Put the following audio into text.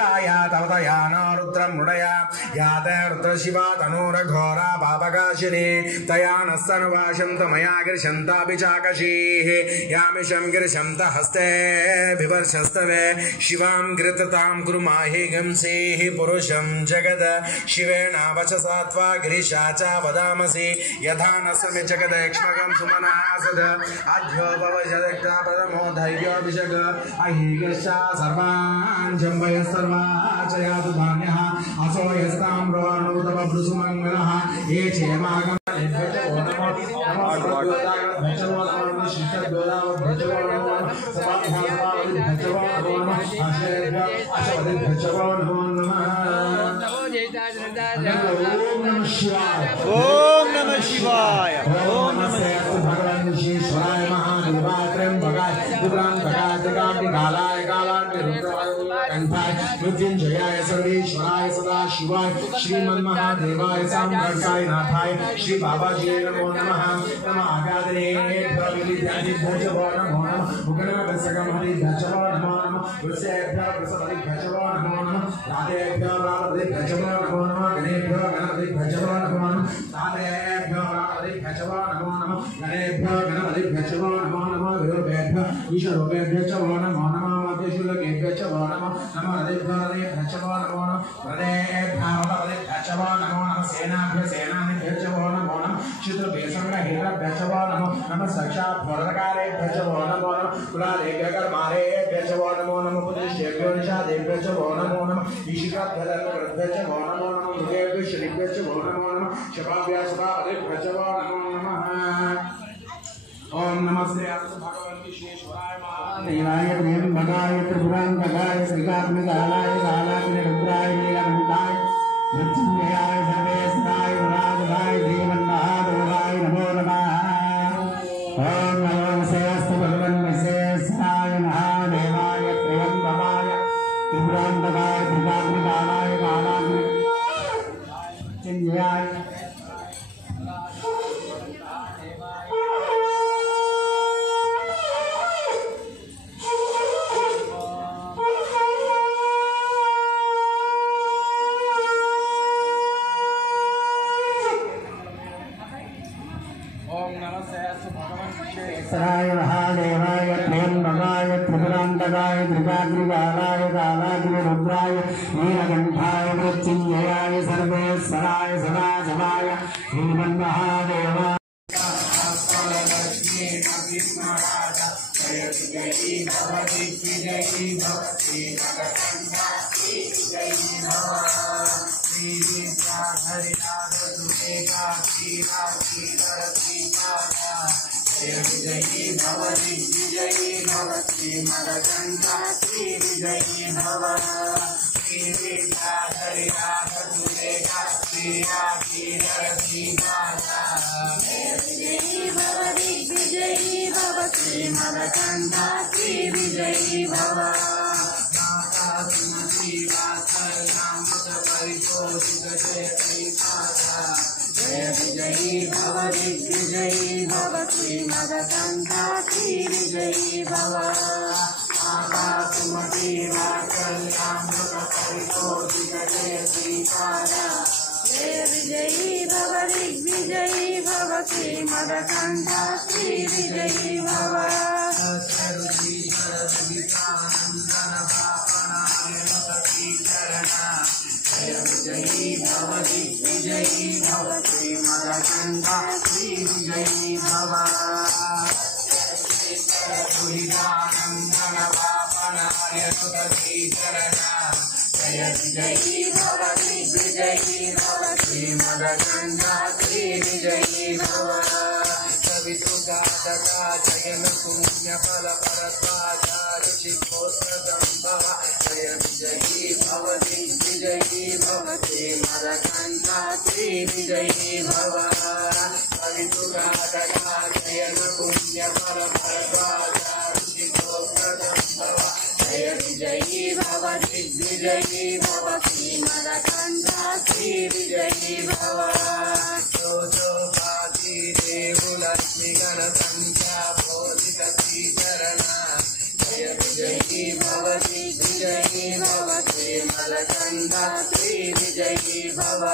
तवतयाना रुद्रं मुडया यात रुद्रशिवा तनूरघोरा पापकाशिनी तया नस्तनुवाशं तमया गिरिशन्तापि चाकशीः यामिषं गिरिशन्त हस्ते विवर्षस्तवे शिवां गिरिततां कुरु माहि गंसीः पुरुषं जगद शिवेना वचसा त्वा गिरिशा च वदामसि यथा न समे जगदेक्ष्मकं सुमनासद अध्यो भवजदक्ता परमो धैर्योऽभिषेक अहिगश्चा सर्वान् जम्बय सर्वाचयातु धान्यः असो यस्ताम्रो अनुतमभृसुमङ्गलः ये चेमागम ओम नमः शिवाय ओम नमः भगवान श्रीश्वराय महादेवाय भगाय दुर्गांतकाय जगांतिकालाय कालांतिरुद्राय मृत्युंजयाय सर्वेश्वराय सदा शिवाय श्रीमन्महादेवाय साम्राज्याय नाथाय श्री बाबाजी नमो नमः नमः आगादने प्रविद्यादि भजवो नमो नमः उग्रवसगमहरि भजवो नमो नमः वृषेभ्यः वृषभरि भजवो नमो नमः राधेभ्यः राधे भजवो नमो नमः गणेभ्यः गणपति भजवो नमो नमः राधेभ्यः राधे भजवो नमो नमः गणेभ्यः गणपति भजवो नमो नमः वीरेभ्यः ईश्वरेभ्यः च वो नमो नमः मध्यशूलकेभ्यः च वो नमः नमः हरेभ्यः भजवो नमो नमः हरेभ्यः भजवो नमो नमः सेनाभ्यः सेनानिभ्यः च वो नमो नमः चित्रभेषङ्गहेरभ्यः च वो नमः नमः साक्षात् भरतकारेभ्यः च वो नमो नमः कुलालेभ्यः कर्मारेभ्यः च वो नमो नमः पुत्रश्रेभ्यो निषादेभ्यः च वो नमो नमः ईशिकाभ्यः च वो नमो नमः मृगेभ्यः श्रीभ्यः च वो नमो नमः शपाभ्यः शपादेभ्यः च वो नमो नमः ओम नमस्ते भगवती श्रीश्वराय महादेवाय त्र्यंबकाय त्रिपुरांतकाय श्रीकात्मिकालाय कालाग्निरुद्राय नीलकंठाय मृत्युंजयाय सर्वेश्वराय विराजकाय श्रीमन्महादेवाय नमो नमः ओम नमस्ते भगवन् विश्वेश्वराय महादेवाय त्र्यंबकाय त्रिपुरांतकाय श्रीकात्मिकालाय कालाग्निरुद्राय सराय महादेवाय त्र्यंबकाय त्रिपुरांतकाय त्रिकाग्निकालाय कालाग्निरुद्राय नीलकंठाय मृत्युंजयाय सर्वेश्वराय सदाशिवाय श्रीमन्महादेवाय विजयी भव दिग्विजयी भव श्रीमदगंगा श्री विजयी भव श्रीविद्याधरी राधुरेखा श्रीराधीरथी माता विजयी भव दिग्विजयी भव श्रीमदगंगा श्री विजयी भव माता सुमति वात्सल्यामृत परितोषित जयती माता जय विजयी भव दिग्विजयी भव श्रीमदगंगा श्री विजयी भव माता सुमति वात्सल्यामृत परितोषित जयती माता जय विजयी भव दिग्विजयी भव श्रीमदगंगा श्री विजयी भव जय विजयी भव दिग्विजयी भव श्रीमदगंगा श्री विजयी भव जय विजयी भव दिग्विजयी भव श्रीमदगंगा श्री विजयी भव कविसुगादका जयन पुण्य फल परद्वाजा ऋषिकोत्रदम्भव जय विजयी भव दिग्विजयी भव श्रीमदगंगा श्री विजयी भव कविसुगादका जयन पुण्य फल परद्वाजा ऋषिकोत्रदम्भव जय विजयी भव दिग्विजयी भव श्रीमदगंगा श्री विजयी भव देवलक्ष्मी गण संख्या बोधित श्रीचरण जय विजयी भव दिग्विजयी भव श्रीमलकण्ठ श्री विजयी भव